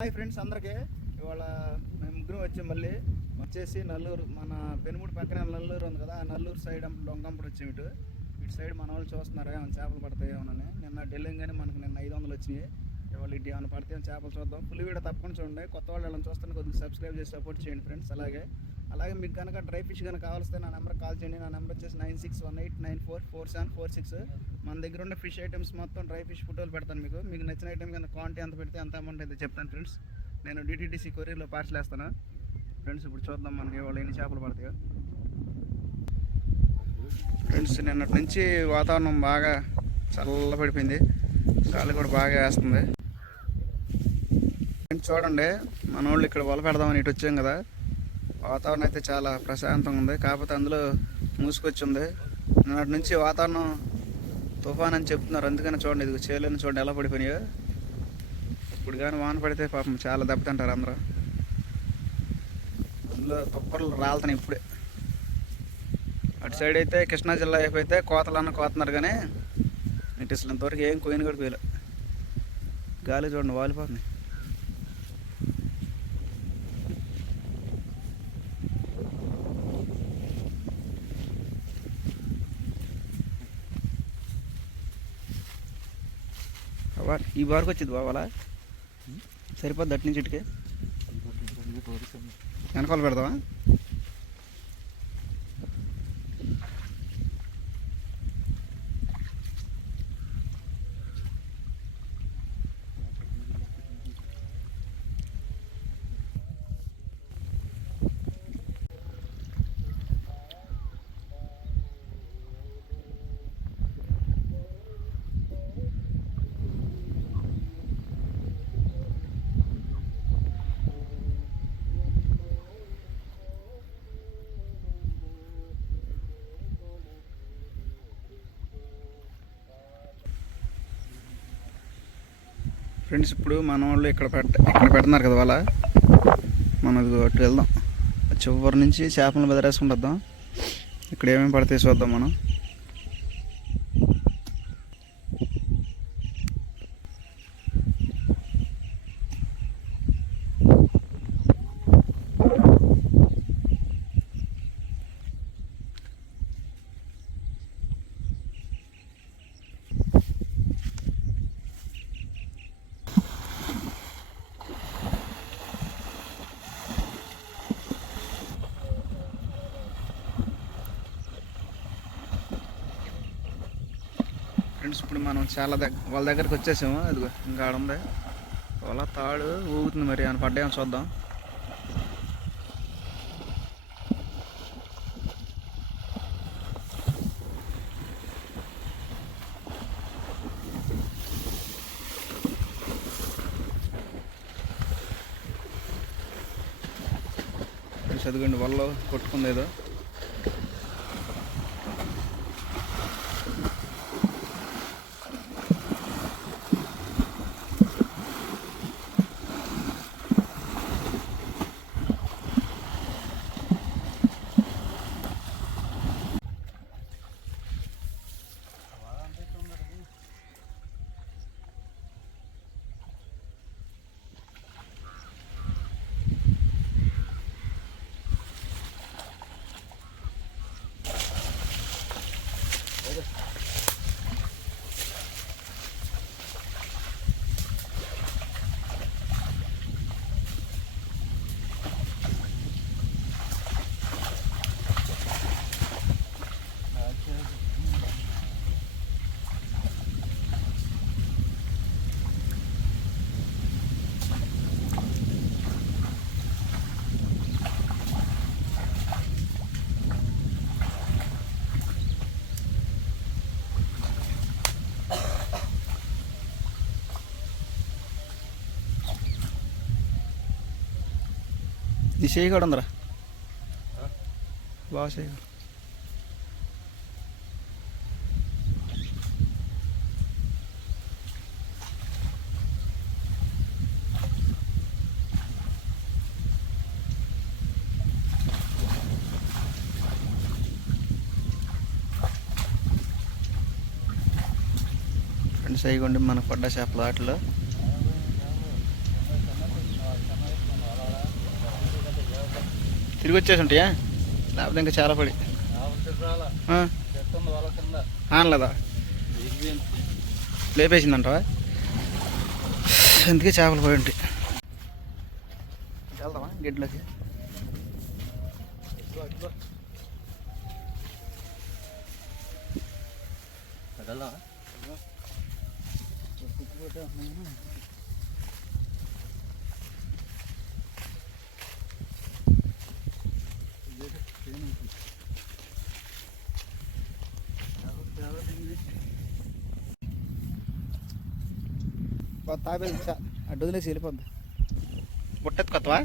Hi friends అందరికీ. ఇవాళ మేము ముగ్గురం వచ్చాం మళ్ళీ. వచ్చేసి నల్లూరు మన పెనుముడి పక్కన నల్లూరు ఉంది కదా ఆ నల్లూరు సైడ్ డొంకంపడు వచ్చి ఇటు. ఇటు సైడ్ మన వాళ్ళు చూస్తున్నారు ఏమైనా చేపలు పడతాయి ఏమోనని నిన్న ఢిల్లీ కానీ మనకు నిన్న ఐదు వందలు వచ్చినాయి. ఇవాళ ఇటు ఏమైనా పడితే చేపలు చూద్దాం. ఫుల్ వీడియో తప్పకుండా చూడండి. కొత్త వాళ్ళు వాళ్ళని చూస్తాను కొద్దిగా సబ్స్క్రైబ్ చేసి సపోర్ట్ చేయండి ఫ్రెండ్స్ అలాగే అలాగే మీకు కనుక డ్రై ఫిష్ కనుక కావాల్స్తే నా నెంబర్ కాల్ చేయండి. నా నెంబర్ వచ్చేసి nine six one eight nine four four seven four six మన దగ్గర ఉన్న ఫిష్ ఐటమ్స్ మొత్తం డ్రై ఫిష్ ఫోటోలు పెడతాను మీకు. మీకు నచ్చిన ఐటమ్ కింద క్వాంటిటీ ఎంత పెడితే ఎంత అమౌంట్ అయితే చెప్తాను ఫ్రెండ్స్ నేను డిటీటీసీ కొరియర్లో పార్సల్ వేస్తాను. ఫ్రెండ్స్ ఇప్పుడు చూద్దాం మనకి వాళ్ళు ఎన్ని చేపలు పడతాయో. ఫ్రెండ్స్ నిన్నటి నుంచి వాతావరణం బాగా చల్ల పడిపోయింది గాలి కూడా బాగా వేస్తుంది. ఫ్రెండ్స్ చూడండి మన వాళ్ళు ఇక్కడ వల పెడదామని ఇటు వచ్చాం కదా. వాతావరణం అయితే చాలా ప్రశాంతంగా ఉంది. కాకపోతే అందులో మూసుకొచ్చింది. నిన్నటి నుంచి వాతావరణం తుఫాన్ అని చెప్తున్నారు. అందుకని చూడండి ఇది చేయాలని చూడండి ఎలా పడిపోయినాయో. ఇప్పుడు కానీ వాన పడితే పాపం చాలా దెబ్బతింటారు అందరూ. అందులో తుప్పర్లు రాలుతున్నాయి ఇప్పుడే. అటు సైడ్ అయితే కృష్ణా జిల్లా వైపు అయితే కోతలన్న కోతున్నారు కానీ ఇటు అసలు ఇంతవరకు ఏం కోయిన కూడా పోయలే గాలి చూడండి వాలిపోతుంది. అవ్వ, ఈ బార్కి వచ్చింది బావాలా సరిపోద్ది అటు నుంచి ఇటుకే వెనకాల పెడదామా ఫ్రెండ్స్ ఇప్పుడు మన వాళ్ళు ఇక్కడ పెట్ట ఇక్కడ పెడుతున్నారు కదా వాళ్ళ. మనం ఇదిగో అటు వెళ్దాం. చివరి నుంచి చేపలను బెదరేసుకుంటద్దాం. ఇక్కడ ఏమేమి పడితే చూద్దాం మనం. ఇప్పుడు మనం చాలా దగ్గర వాళ్ళ దగ్గరికి వచ్చేసాము. అదిగో ఇంకా ఆడ ఉంది. వాళ్ళ తాడు ఊగుతుంది మరి. అని పడ్డాయని చూద్దాం. ఫ్రెండ్స్ వల్ల కొట్టుకుంది ఏదో. ఇది చేయి కూడా బాగా చేయి ఫ్రెండ్స్ మన మనకు పడ్డ చేపల వాటిలో తిరిగి వచ్చేసి ఉంటాయా లేకపోతే ఇంకా చాలా పడి. ఆ, ఆనలేదా? లేపేసిందంటవా? అందుకే చేపలు పోయి ఉంటాయి. వెళ్దామా గిడ్లకి తాపే అడ్డు వదిలేసి వెళ్ళిపోద్ది. బుట్టెత్తు కొత్తవా?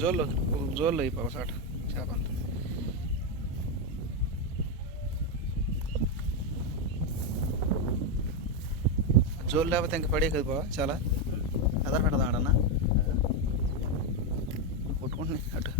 జోల్లో జోల్లో అయిపో ఒకసారి. చేప అంతా జోలు లేకపోతే ఇంకా పడే కదా బావ చాలా. అదర్ పెడదాం ఆడన్నా కొట్టుకుంటున్నాయి. అటు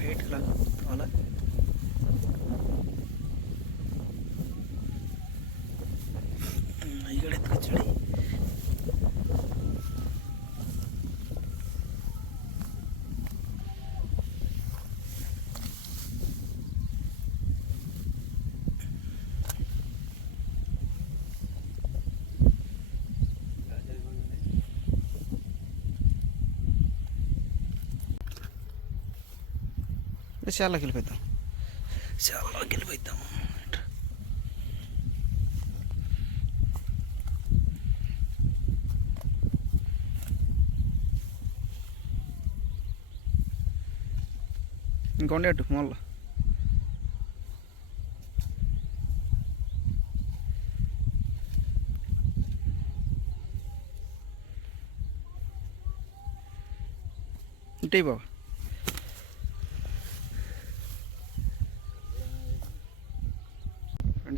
రేట్ ఇలా అలా ఇక్కడ ఎత్తుకొచ్చాడు చాలాకి వెళ్ళిపోతాం చాలాకి వెళ్ళిపోతాం ఇంకా ఉండే అటు మూల ఉంటాయి బాబా.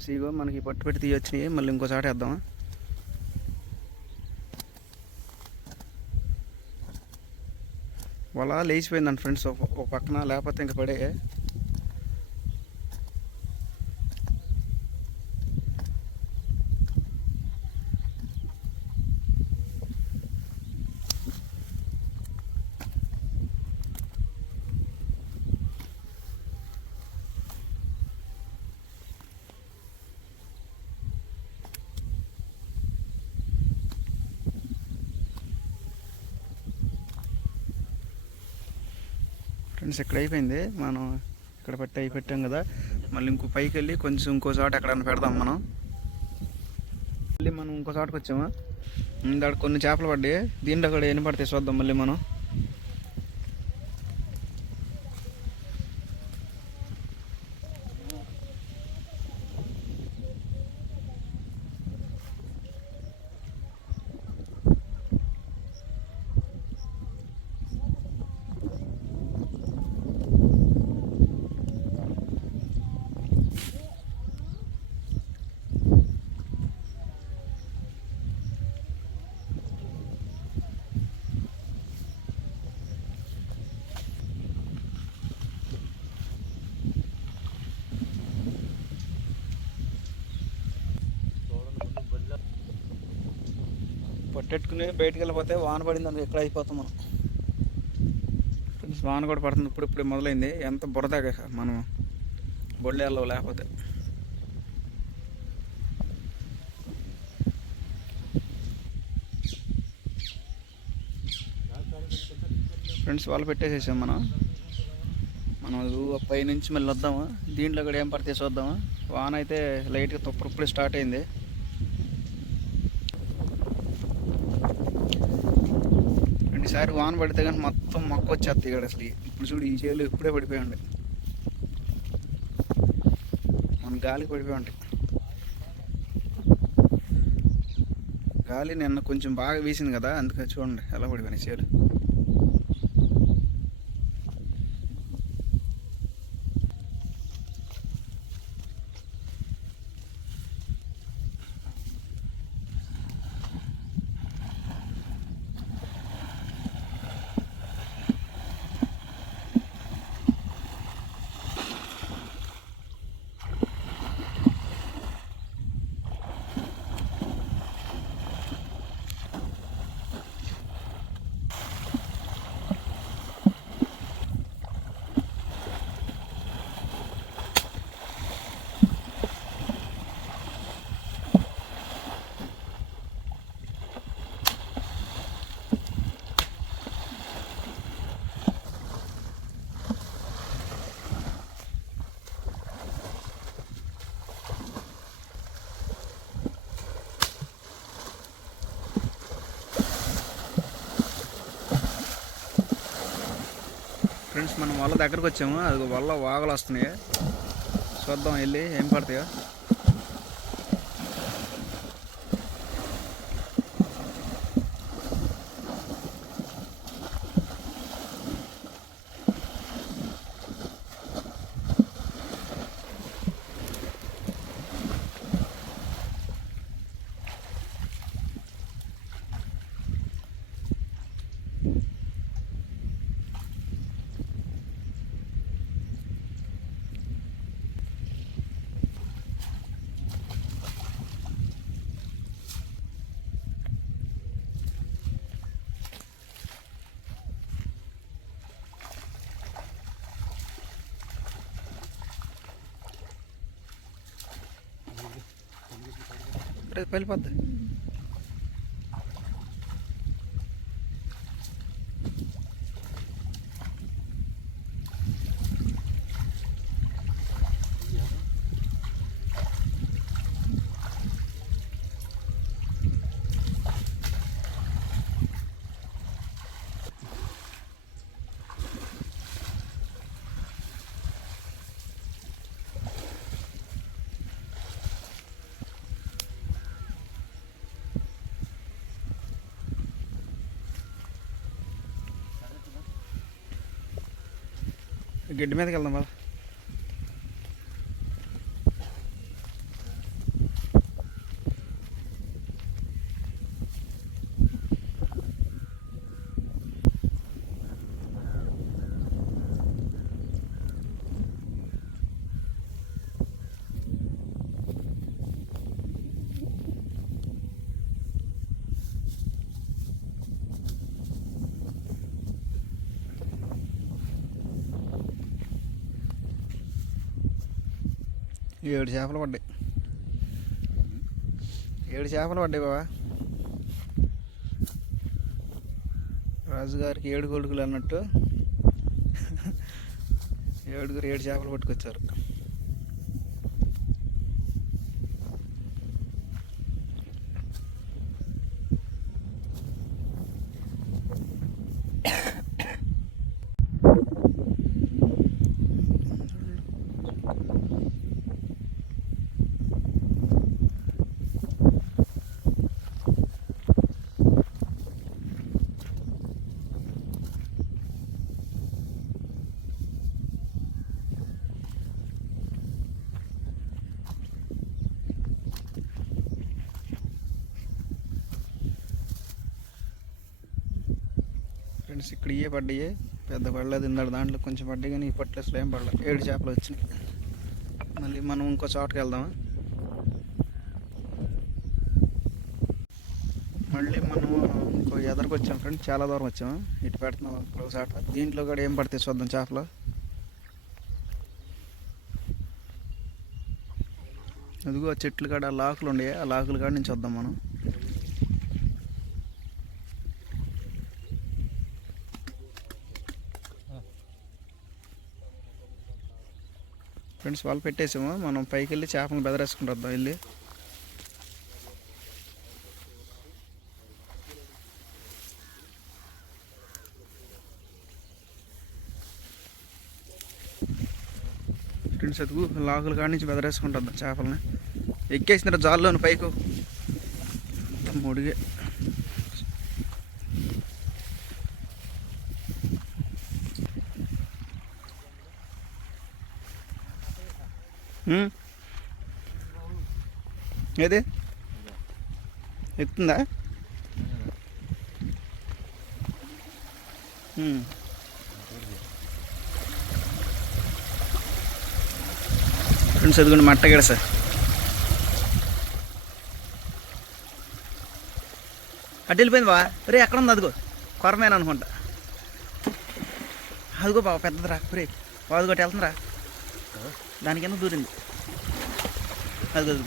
ఫ్రెండ్స్ ఇగో మనకి పట్టు పెట్టి తీయొచ్చినాయి మళ్ళీ ఇంకోసారి వేద్దామా? వల లేచిపోయిందండి ఫ్రెండ్స్ ఒక ఒక పక్కన లేకపోతే ఇంక పడే ఫ్రెండ్స్ ఇక్కడ అయిపోయింది. మనం ఇక్కడ పెట్టి అయి పెట్టాం కదా. మళ్ళీ ఇంకో పైకి వెళ్ళి కొంచెం ఇంకో చోట ఎక్కడైనా పెడదాం మనం. మళ్ళీ మనం ఇంకో చోటకి వచ్చామా? ఇందాక కొన్ని చేపలు పడ్డాయి. దీంట్లో కూడా ఎన్ని పడతాయి చూద్దాం మళ్ళీ మనం. పట్టెట్టుకుని బయటికి వెళ్ళిపోతే వాన పడింది అనుకో ఎక్కడ అయిపోతాం మనం. ఫ్రెండ్స్ వాన కూడా పడుతుంది. ఇప్పుడు ఇప్పుడు మొదలైంది. ఎంత బురద మనం బొళ్ళేళ్ళలో లేకపోతే. ఫ్రెండ్స్ వాళ్ళు పెట్టేసేసాం మనం. మనం పై నుంచి మళ్ళీ వద్దామా? దీంట్లో కూడా ఏం పడితే చూద్దామా? వాన అయితే లైట్గా తుప్పరు స్టార్ట్ అయింది. రెండుసారి వాన పడితే కానీ మొత్తం మొక్క వచ్చేస్తాయి ఇక్కడ అసలు. ఇప్పుడు చూడు ఈ చేలు ఇప్పుడే పడిపోయి ఉండే. మన గాలికి పడిపోయి ఉంటాయి గాలి నిన్న కొంచెం బాగా వీసింది కదా అందుకని చూడండి ఎలా పడిపోయినాయి చేలు. మనం వల్ల దగ్గరకు వచ్చాము. అది వల్ల వాగలు వస్తున్నాయి. చూద్దాం వెళ్ళి ఏం పడతాయో. రేపు వెళ్ళిపోద్ది. గడ్డి మీదకి వెళ్దాం బాబు ఏడు చేపలు పడ్డాయి. ఏడు చేపలు పడ్డాయి బాబా రాజుగారికి ఏడు కొడుకులు అన్నట్టు ఏడుగురు ఏడు చేపలు పట్టుకొచ్చారు ఫ్రెండ్స్ ఇక్కడ ఇవే పడ్డాయి. పెద్ద పడలేదు ఇందాడు దాంట్లో కొంచెం పడ్డాయి కానీ ఈ అసలు ఏం పడలేదు ఏడు చేపలు వచ్చినాయి. మళ్ళీ మనం ఇంకో చోటకి వెళ్దామా? మళ్ళీ మనం ఇంకో ఎదరికి వచ్చాం ఫ్రెండ్ చాలా దూరం వచ్చాము? ఇటు పెడుతున్నాం ఒక చోట దీంట్లో కూడా ఏం పడితే చూద్దాం చేపలు? అదిగో ఆ చెట్లు కాడ ఆ లాకులు ఉండే. ఆ లాకులు కాడ నుంచి వద్దాం మనం. ఫ్రెండ్స్ వాళ్ళు పెట్టేసాము. మనం పైకి వెళ్ళి చేపలను బెదరేసుకుంటూ వద్దాం వెళ్ళి. ఫ్రెండ్స్ అదుగు లాగుల కాడి నుంచి బెదరేసుకుంటూ వద్దాం చేపలని. ఎక్కేసిన జాల్లోని పైకి. ముడిగే. ఏది? ఎక్కుతుందా ఫ్రెండ్స్ ఎదుగుండి మట్ట గిడ సార్. అటు వెళ్ళిపోయింది బా రే ఎక్కడ ఉంది? అదిగో. కొరమేన అనుకుంటా. అదిగో బాబా పెద్దదిరా. రే అదిగోటి వెళ్తుందిరా. దాని దూరింది. అది అది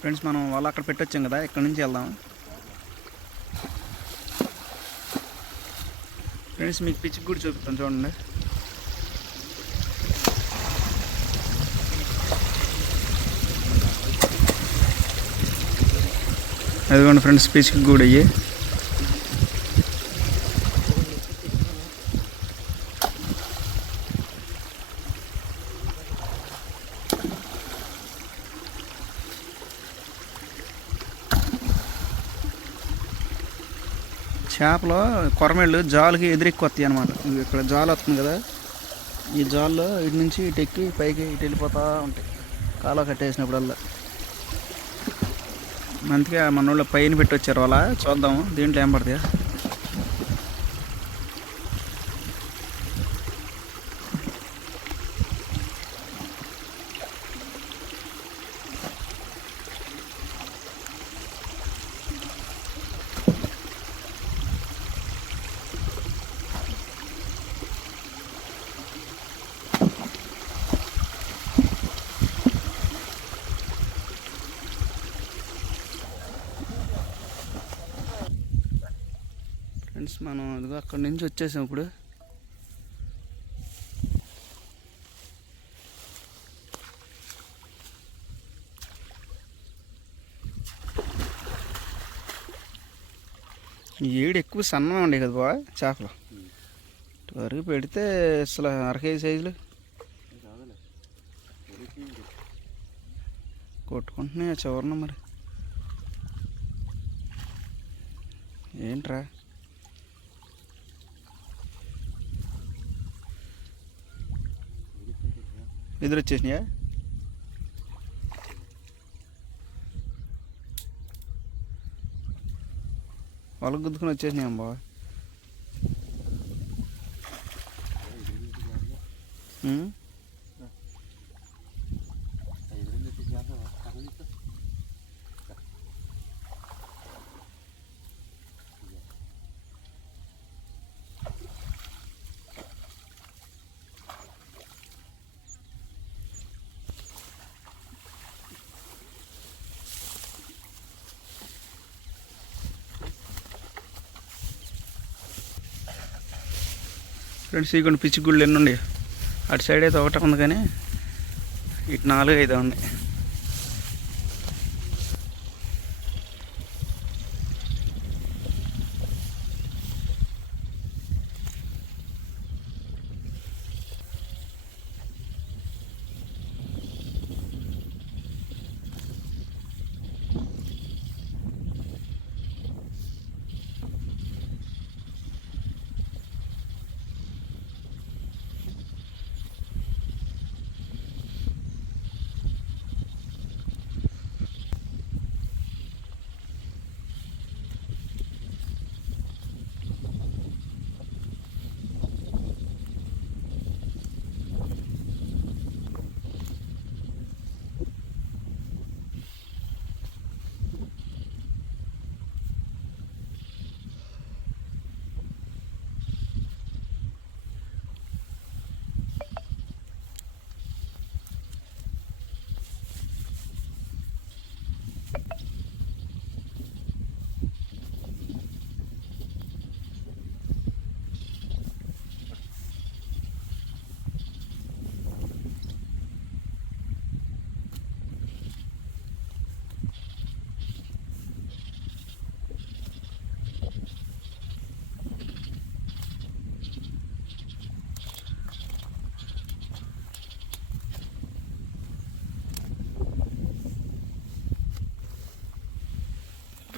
ఫ్రెండ్స్ మనం వాళ్ళు అక్కడ పెట్టొచ్చాం కదా ఇక్కడ నుంచి వెళ్దాం. ఫ్రెండ్స్ మీకు పిచ్చికి కూడా చూపిస్తాను చూడండి. అదిగోండి ఫ్రెండ్స్ పిచ్కి కూడా అయ్యి చేపలో కొరమేళ్ళు జాలుకి ఎదురెక్కొస్తాయి అనమాట ఇక్కడ జాలు వస్తుంది కదా ఈ జాల్లో ఇటు నుంచి ఇటు ఎక్కి పైకి ఇటు వెళ్ళిపోతూ ఉంటాయి. కాలో కట్టేసినప్పుడల్లా. అందుకే మన వాళ్ళు పైన పెట్టి వచ్చారు అలా చూద్దాము. దీంట్లో ఏం పడతాయా ఫ్రెండ్స్ మనం ఇదిగో అక్కడి నుంచి వచ్చేసాం ఇప్పుడు. ఏడు ఎక్కువ సన్నగా ఉండే కదా బా చేపలు? వరకు పెడితే అసలు అర కేజీ సైజులు. కొట్టుకుంటున్నాయి చివరన మరి? ఏంట్రా? ఎదురు వచ్చేసినాయా వాళ్ళకి గుద్దుకుని వచ్చేసినాయి అమ్మా ఉమ్, ఫ్రెండ్స్ ఇటువంటి పిచ్చి గుళ్ళు ఎన్ని ఉన్నాయి? అటు సైడ్ అయితే ఒకటి ఉంది కానీ ఇటు నాలుగు ఐదు ఉన్నాయి.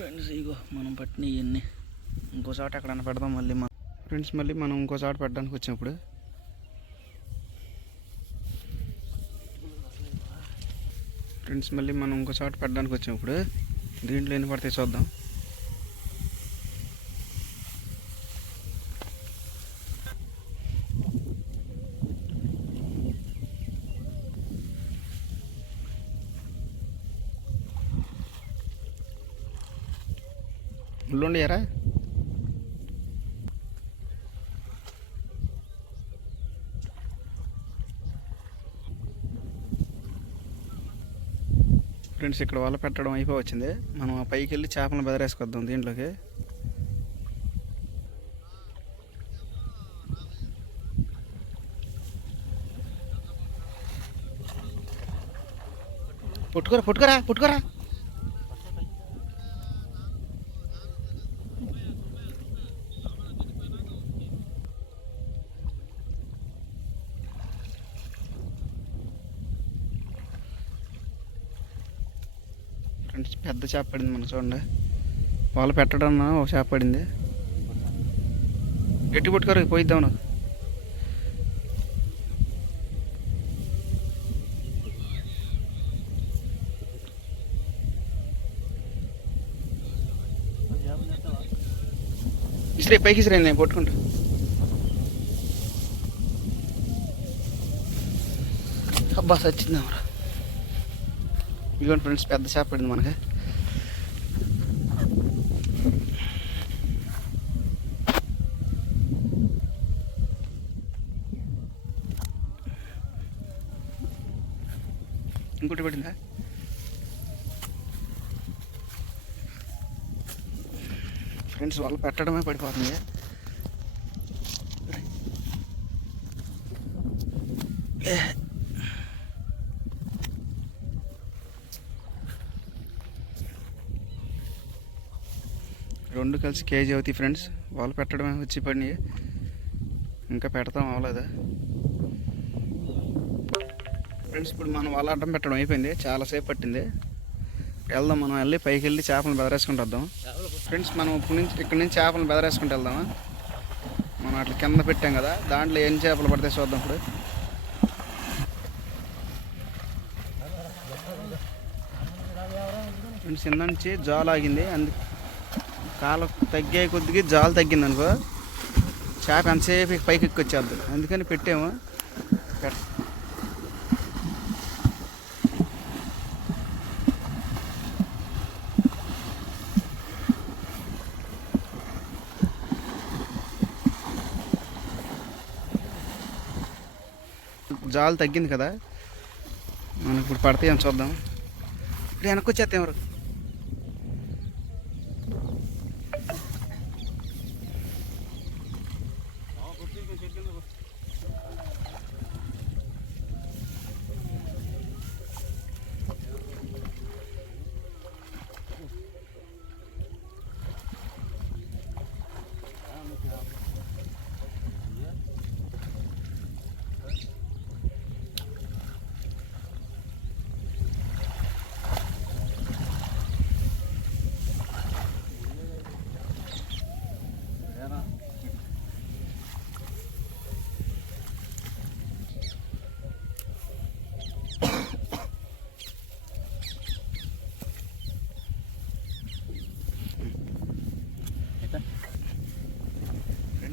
ఫ్రెండ్స్ ఇగో మనం పట్టిన ఇవన్నీ ఇంకోసారి ఎక్కడైనా పెడదాం మళ్ళీ మనం ఫ్రెండ్స్ మళ్ళీ మనం ఇంకోసారి పెట్టడానికి వచ్చినప్పుడు. ఫ్రెండ్స్ మళ్ళీ మనం ఇంకోసారి పెట్టడానికి వచ్చినప్పుడు దీంట్లో ఎన్ని పడతాయి చూద్దాం. ఫ్రెండ్స్ ఇక్కడ వల పెట్టడం అయిపోయి వచ్చింది మనం ఆ పైకి వెళ్ళి చేపలను బెదరేసుకొద్దాం దీంట్లోకి. పుట్టుకోరా పుట్టుకోరా పుట్టుకోరా ఫ్రెండ్స్ పెద్ద చేప పడింది మన చూడండి. వాళ్ళు పెట్టడం ఒక చేప పడింది. గట్టి పట్టుకోరు పోయిద్దాం నాకు ఇసిరే పైకి ఇసిరే నేను పట్టుకుంటా. అబ్బా సచ్చింది ఇదిగోండి ఫ్రెండ్స్ పెద్ద చేప పడింది మనకి ఇంకోటి పడిందా? ఫ్రెండ్స్ వాళ్ళు పెట్టడమే పడిపోతుంది. రెండు కలిసి కేజీ అవుతాయి ఫ్రెండ్స్. వాళ్ళు పెట్టడమే వచ్చి పడినాయి. ఇంకా పెడతాం అవ్వలేదు ఫ్రెండ్స్ ఇప్పుడు మనం వాళ్ళ అడ్డం పెట్టడం అయిపోయింది. చాలాసేపు పట్టింది. వెళ్దాం మనం వెళ్ళి పైకి వెళ్ళి చేపలను బెదరేసుకుంటూ వద్దాం. ఫ్రెండ్స్ మనం ఇప్పుడు నుంచి ఇక్కడ నుంచి చేపలను బెదరేసుకుంటూ వెళ్దామా? మనం అట్లా కింద పెట్టాం కదా దాంట్లో ఎన్ని చేపలు పడితే చూద్దాం ఇప్పుడు. ఫ్రెండ్స్ కింద నుంచి జాలు ఆగింది. అందు కాలం తగ్గే కొద్దిగా జాలు తగ్గింది అనుకో చేప ఎంతసేపు పైకి ఎక్కొచ్చేద్దాం. అందుకని పెట్టాము. జాలు తగ్గింది కదా. మనం ఇప్పుడు పడతాయని చూద్దాం. ఇప్పుడు వెనక్కి వచ్చేస్తాం ఎవరు?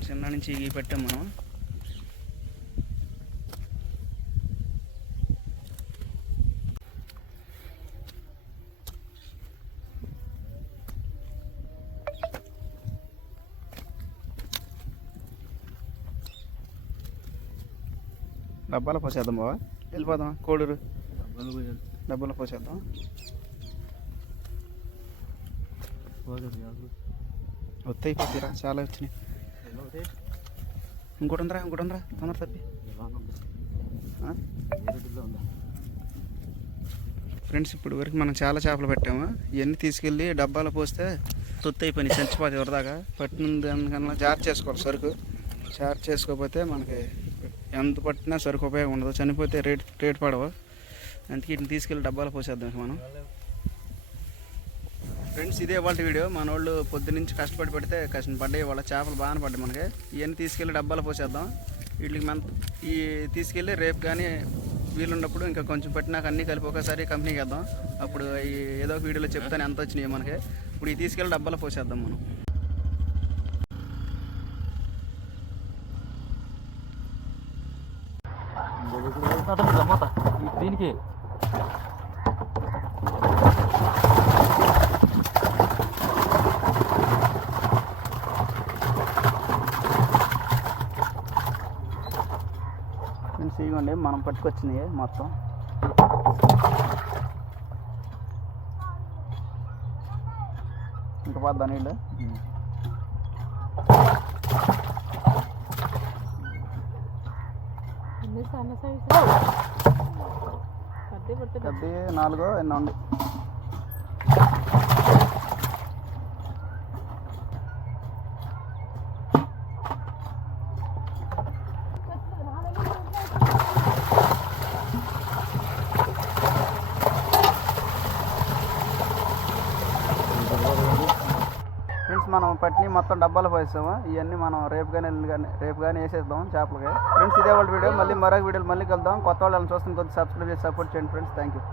చిన్న నుంచి ఇవి పెట్టాం మనం? డబ్బాలో పోసేద్దాం బావా. వెళ్ళిపోదాం కోడూరు. డబ్బాలో పోసేద్దాం. వస్తాయి పోతీరా. చాలా వచ్చినాయి. ఇంకోటి ఉందరా ఇంకోటి ఉందరా తొందర తప్పి. ఫ్రెండ్స్ ఇప్పుడు వరకు మనం చాలా చేపలు పెట్టాము. ఇవన్నీ తీసుకెళ్ళి డబ్బాలో పోస్తే తొత్తు అయిపోయినాయి చచ్చిపోతే ఎవరిదాకా. పట్టిన దానికన్నా చార్జ్ చేసుకోవాలి సరుకు. చార్జ్ చేసుకోకపోతే మనకి ఎంత పట్టినా సరుకు ఉపయోగం ఉండదు. చనిపోతే రేట్ రేట్ పడవు. అందుకే వీటిని తీసుకెళ్ళి డబ్బాలో పోసేద్దాం మనం. ఫ్రెండ్స్ ఇదే వాళ్ళ వీడియో. మన వాళ్ళు పొద్దునుంచి కష్టపడి పెడితే కష్టం. పడ్డాయి వాళ్ళ చేపలు బాగానే పడ్డాయి మనకి. ఇవన్నీ తీసుకెళ్ళి డబ్బాలు పోసేద్దాం. వీటికి మన ఈ తీసుకెళ్ళి రేపు కానీ వీలున్నప్పుడు ఇంకా కొంచెం పెట్టినాక అన్నీ కలిపి ఒకసారి కంపెనీకి వేద్దాం. అప్పుడు ఈ ఏదో ఒక వీడియోలో చెప్తాను ఎంత వచ్చినాయి మనకి. ఇప్పుడు ఈ తీసుకెళ్ళి డబ్బాలో పోసేద్దాం మనం దీనికి ఫ్రెండ్స్ పట్టుకొచ్చినాయి మొత్తం. ఇంకా పోద్దా నీళ్ళు? పెద్ద నాలుగో ఎన్నో ఉంది మనం పట్టిని మొత్తం డబ్బాలు పోయిస్తాము ఇవన్నీ మనం రేపు కానీ కానీ రేపు కానీ వేసేద్దాం చేపలకి. ఫ్రెండ్స్ ఇదే వాళ్ళ వీడియో. మళ్ళీ మరొక వీడియోలు మళ్ళీ కలుద్దాం. కొత్త వాళ్ళని చూస్తుంది కొద్దిగా సబ్స్క్రైబ్ చేసి సపోర్ట్ చేయండి ఫ్రెండ్స్. Thank you